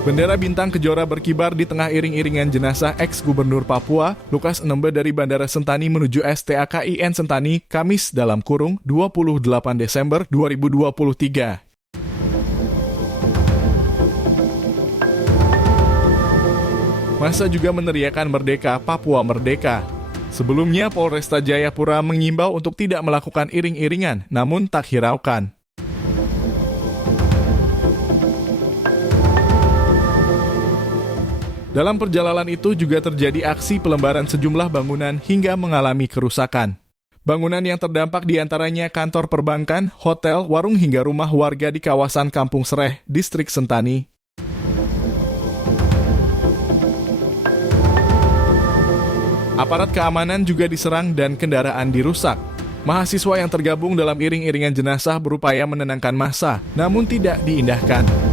Bendera bintang kejora berkibar di tengah iring-iringan jenazah ex-gubernur Papua, Lukas Nmb dari Bandara Sentani menuju STAKIN Sentani, Kamis dalam kurung 28 Desember 2023. Massa juga meneriakan Merdeka, Papua Merdeka. Sebelumnya, Polresta Jayapura mengimbau untuk tidak melakukan iring-iringan, namun tak hiraukan. Dalam perjalanan itu juga terjadi aksi pelembaran sejumlah bangunan hingga mengalami kerusakan. Bangunan yang terdampak diantaranya kantor perbankan, hotel, warung hingga rumah warga di kawasan Kampung Sereh, Distrik Sentani. Aparat keamanan juga diserang dan kendaraan dirusak. Mahasiswa yang tergabung dalam iring-iringan jenazah berupaya menenangkan massa, namun tidak diindahkan.